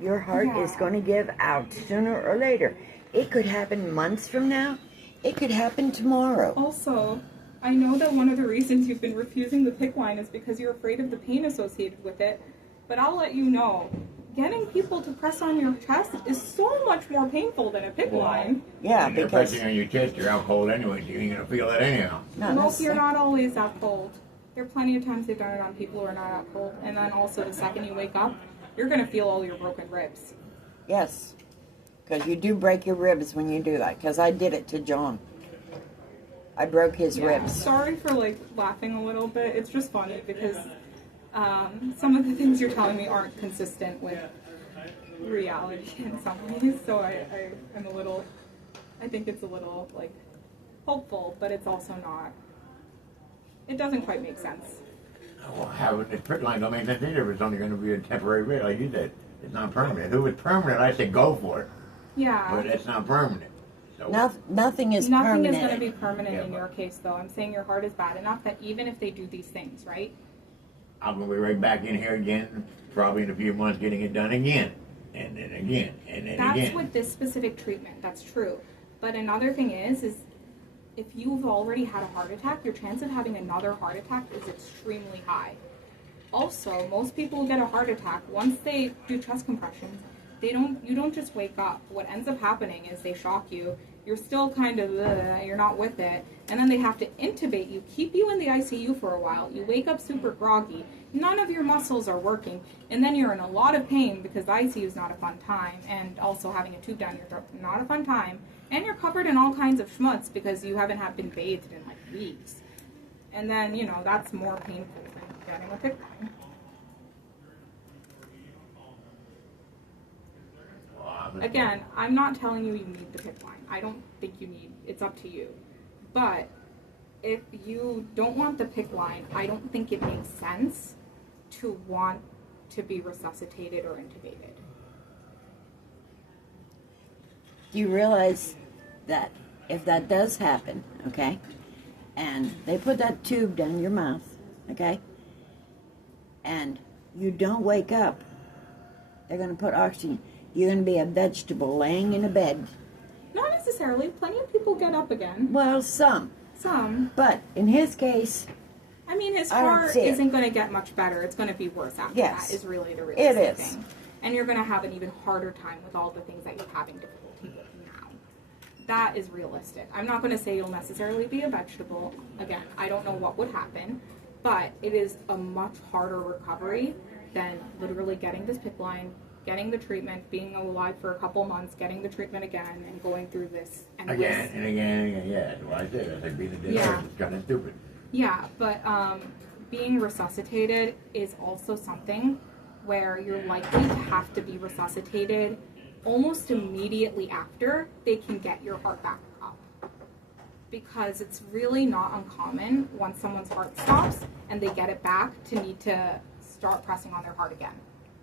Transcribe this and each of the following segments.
Your heart is going to give out sooner or later. It could happen months from now. It could happen tomorrow. Also, I know that one of the reasons you've been refusing the PICC line is because you're afraid of the pain associated with it. But I'll let you know, getting people to press on your chest is so much more painful than a PICC line. Yeah, When they're because pressing on your chest, you're out cold anyway, so you ain't gonna feel it anyhow. Nope, you're not always that cold. There are plenty of times they've done it on people who are not that cold. And then also the second you wake up, you're going to feel all your broken ribs. Yes, because you do break your ribs when you do that. Because I did it to John. I broke his ribs. Sorry for laughing a little bit. It's just funny because some of the things you're telling me aren't consistent with reality in some ways. So I'm a little, I think it's a little hopeful, but it's also not. It doesn't quite make sense. Well, having this PICC line don't make sense either if it's only gonna be a temporary bit, like you said. It's not permanent. If it was permanent, I say go for it. Yeah. But it's not permanent. So Nothing is Nothing permanent. is going to be permanent in your case, though. I'm saying your heart is bad enough that even if they do these things, right? I'm gonna be right back in here again, probably in a few months, getting it done again, and then again, and then again. That's with this specific treatment. That's true. But another thing is if you've already had a heart attack, your chance of having another heart attack is extremely high. Also, most people who get a heart attack, once they do chest compressions, you don't just wake up. What ends up happening is they shock you. You're still kind of, you're not with it. And then they have to intubate you, keep you in the ICU for a while. You wake up super groggy. None of your muscles are working. And then you're in a lot of pain because the ICU is not a fun time. And also having a tube down your throat, not a fun time. And you're covered in all kinds of schmutz because you haven't been bathed in weeks. And then, that's more painful than getting a PICC line. Again, I'm not telling you need the PICC line. I don't think you need, it's up to you. But if you don't want the PICC line, I don't think it makes sense to want to be resuscitated or intubated. Do you realize that if that does happen, okay, and they put that tube down your mouth, okay, and you don't wake up, they're going to put oxygen. You're going to be a vegetable laying in a bed. Not necessarily. Plenty of people get up again. Well, some. But in his case, I mean, his heart isn't going to get much better. It's going to be worse after that, is really the realistic thing. And you're going to have an even harder time with all the things that you're having difficulty with now. That is realistic. I'm not going to say you'll necessarily be a vegetable. Again, I don't know what would happen, but it is a much harder recovery than literally getting this PICC line, getting the treatment, being alive for a couple months, getting the treatment again, and going through this endless... Again and again and again, yeah, that's what I said. I said being a dead person is kind of stupid. Yeah, but being resuscitated is also something where you're likely to have to be resuscitated almost immediately after they can get your heart back up. Because it's really not uncommon once someone's heart stops and they get it back to need to start pressing on their heart again.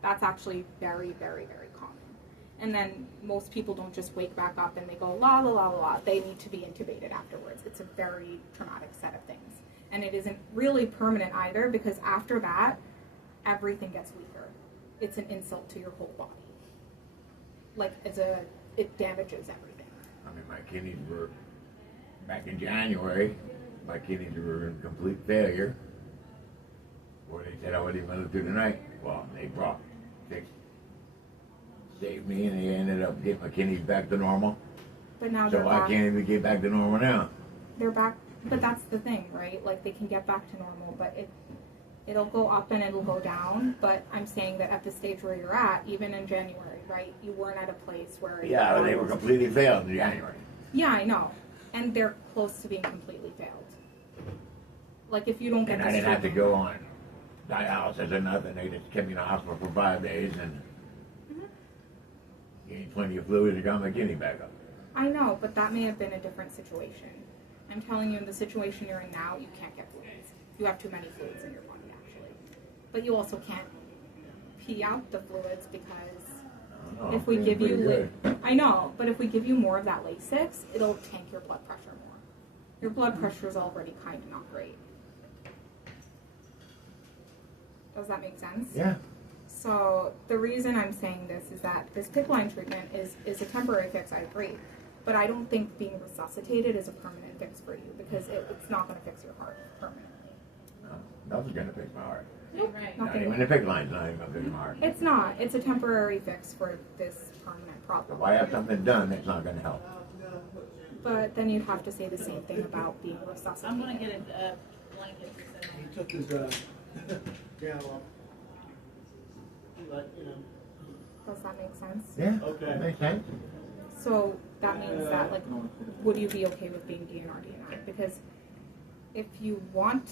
That's actually very, very, very common. And then most people don't just wake back up and they go, la, la, la, la, la. They need to be intubated afterwards. It's a very traumatic set of things. And it isn't really permanent either because after that, everything gets weaker. It's an insult to your whole body. It damages everything. I mean, my kidneys were, back in January, my kidneys were in complete failure. Where they said I wouldn't even live through the night. Well, they brought 6, saved me, and they ended up getting my kidneys back to normal. But now they're back. So I can't even get back to normal now. They're back, but that's the thing, right? They can get back to normal, but it'll go up and it'll go down. But I'm saying that at the stage where you're at, even in January, right, you weren't at a place where... Yeah, they were completely failed in January. Yeah, I know. And they're close to being completely failed. If you don't get and I didn't have to go on dialysis or nothing. They just kept me in the hospital for 5 days and gave me plenty of fluids to got my kidney back up. I know, but that may have been a different situation. I'm telling you, in the situation you're in now, you can't get fluids. You have too many fluids in your body, actually. But you also can't pee out the fluids because if we give you... I know, but if we give you more of that Lasix, it'll tank your blood pressure more. Your blood pressure is already kind of not great. Does that make sense? Yeah. So the reason I'm saying this is that this PICC line treatment is a temporary fix, I agree. But I don't think being resuscitated is a permanent fix for you because it's not going to fix your heart permanently. No, nothing's gonna fix my heart. Nope, Not nothing. even the PICC line's not even gonna fix my heart. It's not. It's a temporary fix for this permanent If problem. I have something done, that's not gonna help. But then you'd have to say the same thing about being resuscitated. I'm gonna get a blanket. He took his gown off. Like, you know. Does that make sense? Yeah, Okay. that makes sense. So that means that, like, would you be okay with being DNR DNI? Because if you want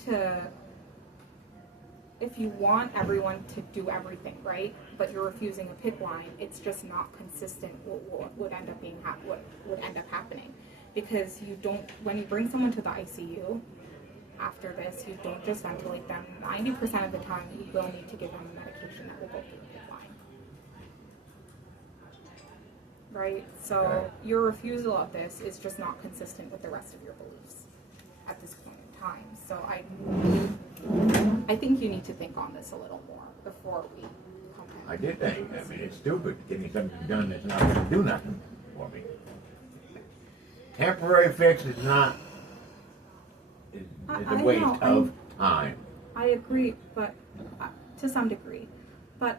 everyone to do everything right, but you're refusing a PICC line, it's just not consistent. What would end up being what would end up happening? Because you don't, when you bring someone to the ICU after this, you don't just ventilate them. 90% of the time, you will need to give them a medication that will go through the PICC line. Right? So Right. your refusal of this is just not consistent with the rest of your beliefs at this point in time. So I think you need to think on this a little more before we come in. I did think, I mean, it's stupid getting something done that's not gonna do nothing for me. Temporary fix is not, is I a waste know, of time. I agree, but to some degree. But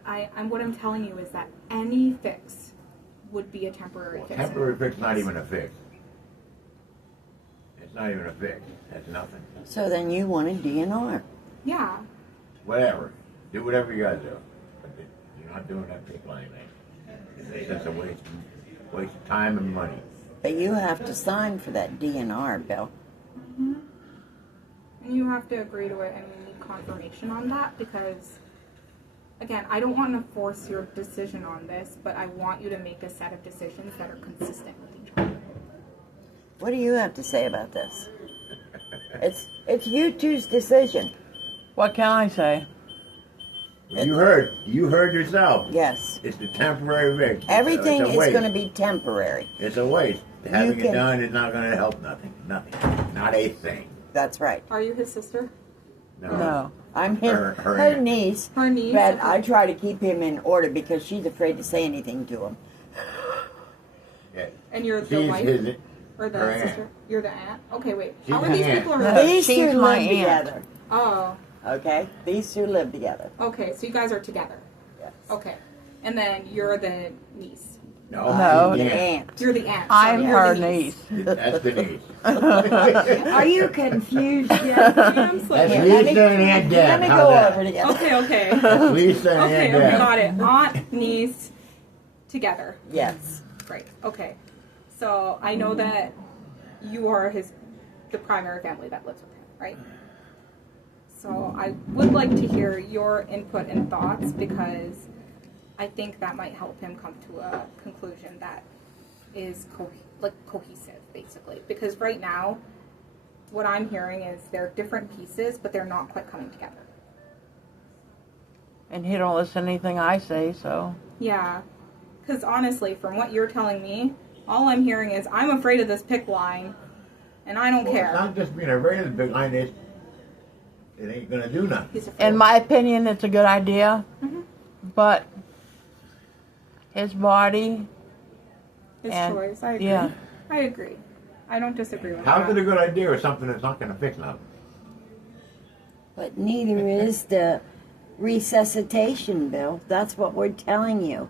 what I'm telling you is that any fix would be a temporary fix. Temporary fix is not even a fix. It's not even a fix, that's nothing. So then you want a DNR. Yeah. Whatever, do whatever you gotta do, but you're not doing that PICC line thing. It's just a waste of time and money. But you have to sign for that DNR, Bill. And you have to agree to it and we need confirmation on that because, again, I don't want to force your decision on this, but I want you to make a set of decisions that are consistent with each other. What do you have to say about this? It's you two's decision. What can I say? You heard yourself. Yes. It's a temporary fix. Everything It's a is waste. going to be temporary. It's a waste. Having can- it done is not gonna help nothing, not a thing. That's right. Are you his sister? No. I'm his, Her her aunt. niece. Her niece? But Okay. I try to keep him in order because she's afraid to say anything to him. And you're the She's wife? his, Or the her aunt. sister? You're the aunt? Okay, wait. She's How are an these aunt. people No. related? These she's two my live aunt. together. Oh, Okay? These two live together. okay. So you guys are together. Yes. Okay. And then you're the niece. No, No. she's The the aunt. aunt. You're the aunt. I'm Sorry, you're her the niece. That's Denise. Are you confused yet? I'm That's sorry. Here, Lisa and Aunt Deb. Let me How's go that? over together. Okay, okay. That's Lisa and Okay, Aunt okay, Deb. got it. Aunt, niece, together. Yes. Great. Okay. So I know that you are the primary family that lives with him, right? So I would like to hear your input and thoughts because I think that might help him come to a conclusion that is cohesive, basically. Because right now, what I'm hearing is they're different pieces, but they're not quite coming together. And he don't listen to anything I say, so. Yeah, because honestly, from what you're telling me, all I'm hearing is I'm afraid of this PICC line, and I don't Well, care. it's not just being afraid of the big line, it ain't gonna do nothing. He's afraid. In my opinion, it's a good idea. Mhm. But his body, His and- choice. I agree. yeah. I agree. I don't disagree with How's that. it a good idea or something that's not gonna fix nothing? But neither is the resuscitation, Bill. That's what we're telling you.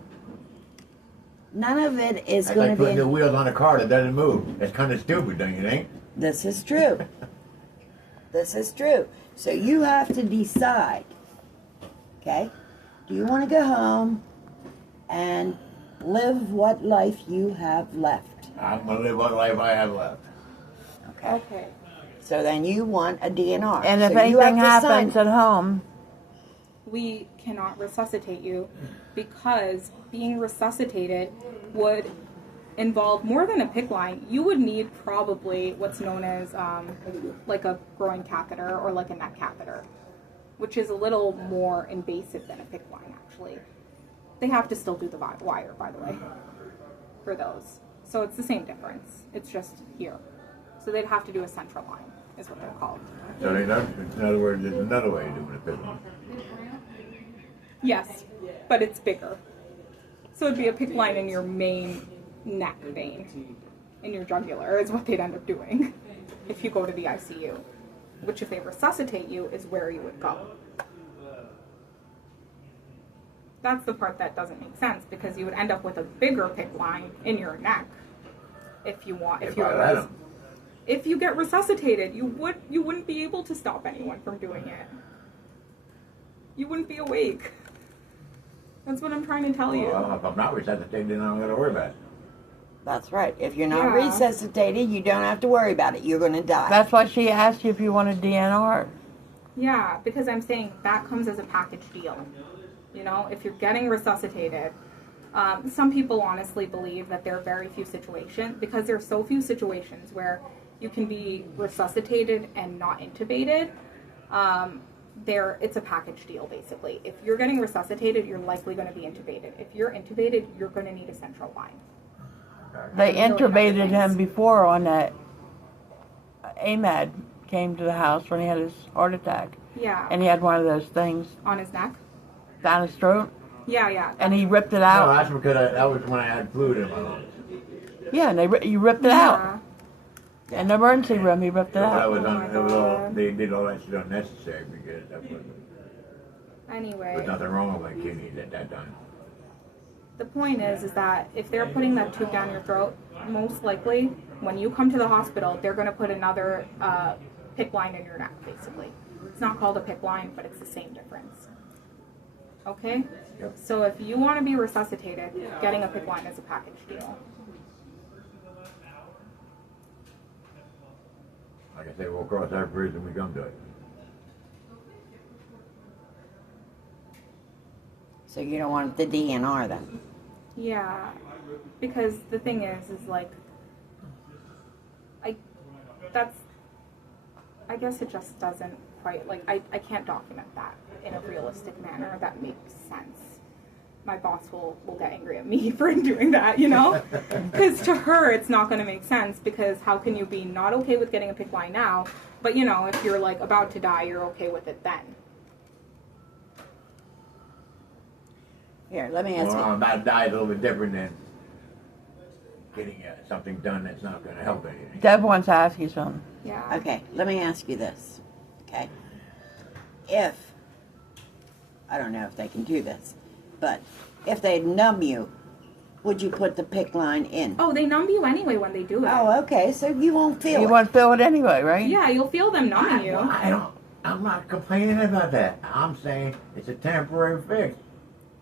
None of it is That's going like to putting the be. wheels on a car that doesn't move. That's kind of stupid, don't you think? This is true. This is true. So you have to decide. Okay? Do you want to go home and live what life you have left? I'm gonna live what life I have left. Okay. Okay. So then you want a DNR. and if So you anything have to sign happens at home, We cannot resuscitate you because being resuscitated would involve more than a PICC line. You would need probably what's known as like a groin catheter or like a neck catheter, which is a little more invasive than a PICC line, actually. They have to still do the wire, by the way, for those. So it's the same difference. It's just here. So they'd have to do a central line, is what they're called. So in other words, there's another way of doing it. Bill. Yes, but it's bigger. So it'd be a PICC line in your main neck vein, in your jugular, is what they'd end up doing if you go to the ICU. Which, if they resuscitate you, is where you would go. That's the part that doesn't make sense, because you would end up with a bigger PICC line in your neck if you want. If I let 'em. If you get resuscitated, you wouldn't be able to stop anyone from doing it. You wouldn't be awake. That's what I'm trying to tell you. Well, if I'm not resuscitated, then I don't got to worry about it. That's right. If you're not Yeah. resuscitated, you don't have to worry about it. You're going to die. That's why she asked you if you wanted DNR. Yeah, because I'm saying that comes as a package deal. You know, if you're getting resuscitated, some people honestly believe that there are very few situations, because there are so few situations where you can be resuscitated and not intubated. It's a package deal, basically. If you're getting resuscitated, you're likely going to be intubated. If you're intubated, you're going to need a central line. They Those are the intubated things. him before on that. AMAD came to the house when he had his heart attack. Yeah, And he had one of those things on his neck. down his throat. Yeah. And he ripped it No, out. that's because that was when I had fluid in my lungs. Yeah, and you ripped it out. In the emergency room, he ripped it That out. was Oh my it was all, God. they did all that shit unnecessary because that was, there Anyway. was nothing wrong with my kidneys at that time. The point is that if they're putting that tube down your throat, most likely, when you come to the hospital, they're going to put another PICC line in your neck, basically. It's not called a PICC line, but it's the same difference. Okay? Yep. So if you want to be resuscitated, getting a PICC line is a package deal. Like I say, we'll cross that bridge when we come to it. So you don't want the DNR then? Yeah, because the thing is like, I guess it just doesn't quite, like, I can't document that in a realistic manner that makes sense. My boss will get angry at me for doing that, you know? Because to her, it's not going to make sense, because how can you be not okay with getting a PICC line now, but, you know, if you're, like, about to die, you're okay with it then? Here, let me ask Well, you. about to die is a little bit different than getting something done that's not going to help anything. Deb wants to ask you something. Yeah. Okay, let me ask you this. Okay. If, I don't know if they can do this, but if they numb you, would you put the PICC line in? Oh, they numb you anyway when they do it. Oh, okay, so you won't feel You it. won't feel it anyway, right? Yeah, you'll feel them numbing you. I'm not complaining about that. I'm saying it's a temporary fix.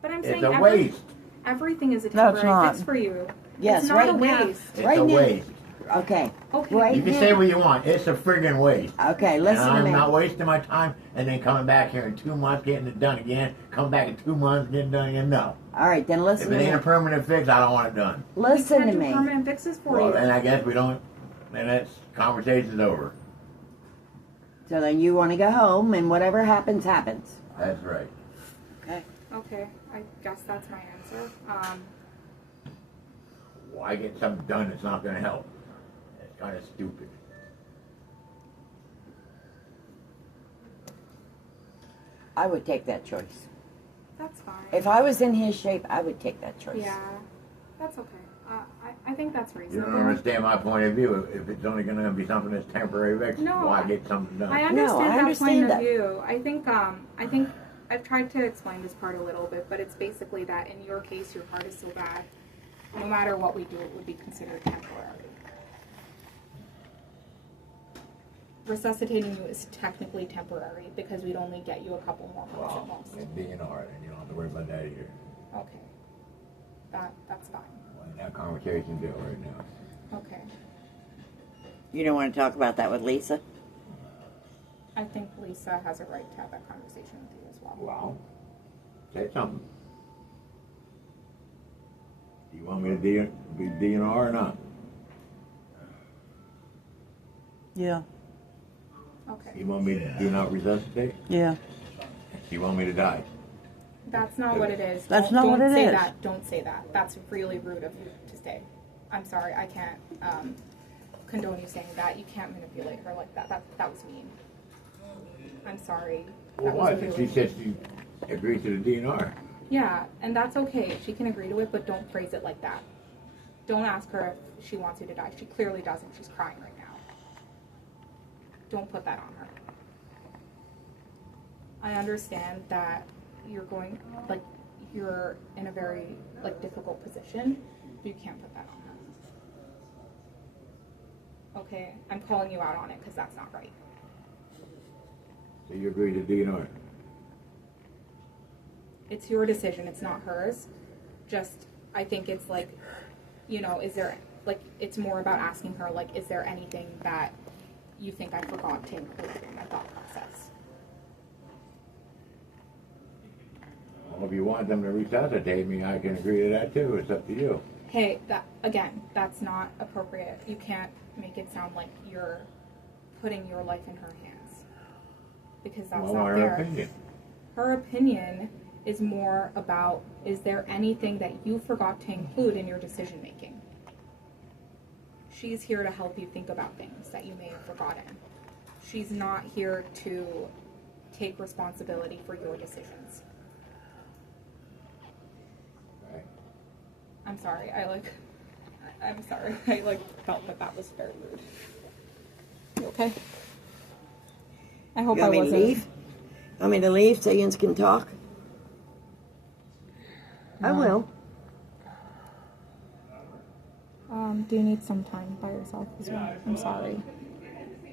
But I'm It's saying a waste. everything is a No, it's temporary not. fix for you. Yes, it's not right a now. waste. It's Right a now. waste. Okay. Okay. Right You can now. say what you want. It's a friggin' waste. Okay, And listen to I'm me. not wasting my time and then coming back here in 2 months getting it done again. Come back in 2 months getting it done again. No. All right, then If listen it to ain't a me. permanent fix, I don't want it done. Listen we to can't do me. permanent fixes for Well, you. then I guess we don't. Then that's conversation's over. So then you want to go home, and whatever happens, happens. That's right. Okay. Okay, I guess that's my answer. Why get something done that's not going to help? It's kind of stupid. I would take that choice. That's fine. If I was in his shape, I would take that choice. Yeah, that's okay. I think that's You reasonable. don't understand my point of view. If it's only going to be something that's temporary fix, No, why get something done? I understand No, I that understand point that. of view. I think I've tried to explain this part a little bit, but it's basically that in your case, your heart is so bad, no matter what we do, it would be considered temporary. Resuscitating you is technically temporary because we'd only get you a couple more months at Well, most. and DNR, and you don't have to worry about that either. Okay, that's fine. Well, that conversation's deal right now. Okay, You don't want to talk about that with Lisa? I think Lisa has a right to have that conversation with you as well. Well, say something. Do you want me to be DNR or not? Yeah. Okay, You want me to do not resuscitate? Yeah. You want me to die? that's not what it is. That's Don't- not what don't it say is. that. Don't say that. That's really rude of you to say. I'm sorry. I can't condone you saying that. You can't manipulate her like that. That was mean. I'm sorry. Well, That what? was She really said she agree to the DNR. Yeah, and that's okay. She can agree to it, but don't phrase it like that. Don't ask her if she wants you to die. She clearly doesn't. She's crying right now. Don't put that on her. I understand that you're you're in a very, difficult position, but you can't put that on her. Okay? I'm calling you out on it because that's not right. So you agree to DNR. It's your decision, it's not hers. Just, I think it's is there, it's more about asking her, is there anything that you think I forgot to include in my thought process? Well, if you want them to resuscitate me, I can agree to that too. It's up to you. Hey, that's not appropriate. You can't make it sound like you're putting your life in her hands. Because that's Well, not her fair. opinion. Her opinion is more about, is there anything that you forgot to include in your decision making? She's here to help you think about things that you may have forgotten. She's not here to take responsibility for your decisions. Right. I'm sorry, I'm sorry. I felt that was very rude. You okay? I hope You I want me to wasn't. leave? Want me to leave so you can talk? I will. Do you need some time by yourself as well? I'm sorry.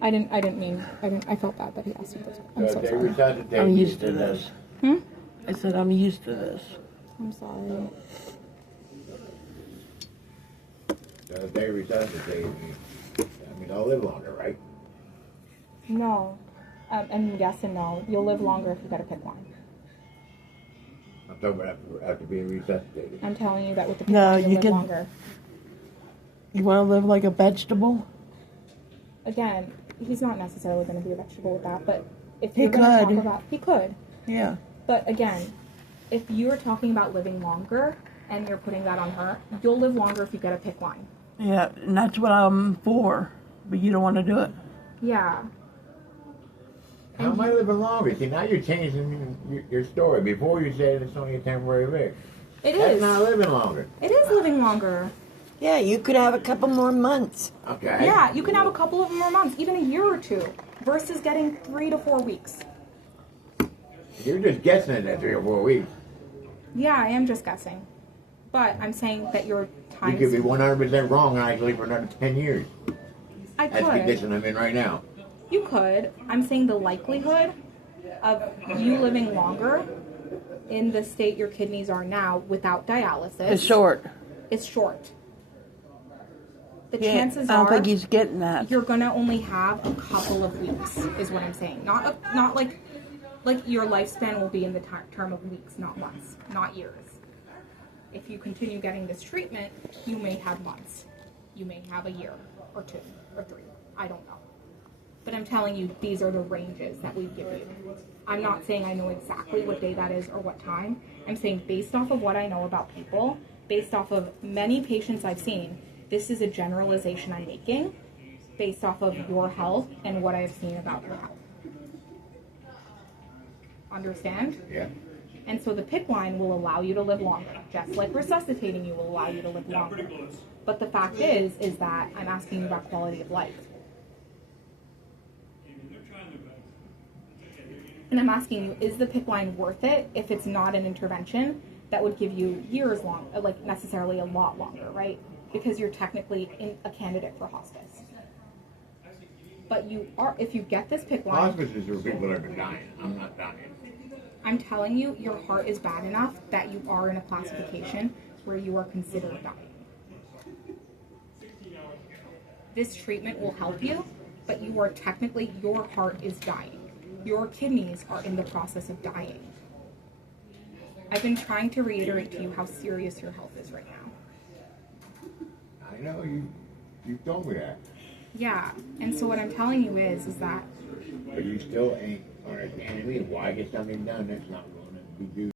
I felt bad that he asked you this. I'm So so if they sorry. resuscitate I'm me, used to then this. I said I'm used to this. I'm sorry. So if they resuscitate me, I'll live longer, right? No. And yes and no. You'll live longer if you get a PICC line. I'm talking about after being resuscitated. I'm telling you that with the PICC No, line, you'll you live can- longer. You want to live like a vegetable? Again, he's not necessarily going to be a vegetable with that, but if He you're going to talk could. about, he could. Yeah. But again, if you're talking about living longer and you're putting that on her, you'll live longer if you get a PICC line. Yeah, and that's what I'm for. But you don't want to do it. Yeah. How am I living longer? See, now you're changing your story. Before you said it's only a temporary fix. It That's is. not living longer. It is living longer. Yeah, you could have a couple more months. Okay. Yeah, you can have a couple of more months, even a year or two, versus getting 3 to 4 weeks. You're just guessing at that 3 or 4 weeks. Yeah, I am just guessing. But I'm saying that your time You could be 100% wrong and I could live for another 10 years. I That's the could. condition I'm in right now. You could. I'm saying the likelihood of you living longer in the state your kidneys are now without dialysis It's short. is short. The Yeah, chances I don't are think he's getting that. you're gonna only have a couple of weeks, is what I'm saying. Not like your lifespan will be in the term of weeks, not months, not years. If you continue getting this treatment, you may have months. You may have a year or 2 or 3. I don't know. But I'm telling you, these are the ranges that we give you. I'm not saying I know exactly what day that is or what time. I'm saying based off of what I know about people, based off of many patients I've seen, this is a generalization I'm making based off of your health and what I've seen about your health. Understand? Yeah. And so the PICC line will allow you to live longer, just like resuscitating you will allow you to live longer. But the fact is that I'm asking you about quality of life. And I'm asking you, is the PICC line worth it if it's not an intervention that would give you years long, like necessarily a lot longer, right? Because you're technically a candidate for hospice. But you are, if you get this PICC line, Hospice is for people that are dying. I'm not dying. I'm telling you, your heart is bad enough that you are in a classification where you are considered dying. This treatment will help you, but you are technically, your heart is dying. Your kidneys are in the process of dying. I've been trying to reiterate to you how serious your health is right now. I know you told me that. Yeah, and so what I'm telling you is that But you still ain't understanding me why get something done that's not going to be due.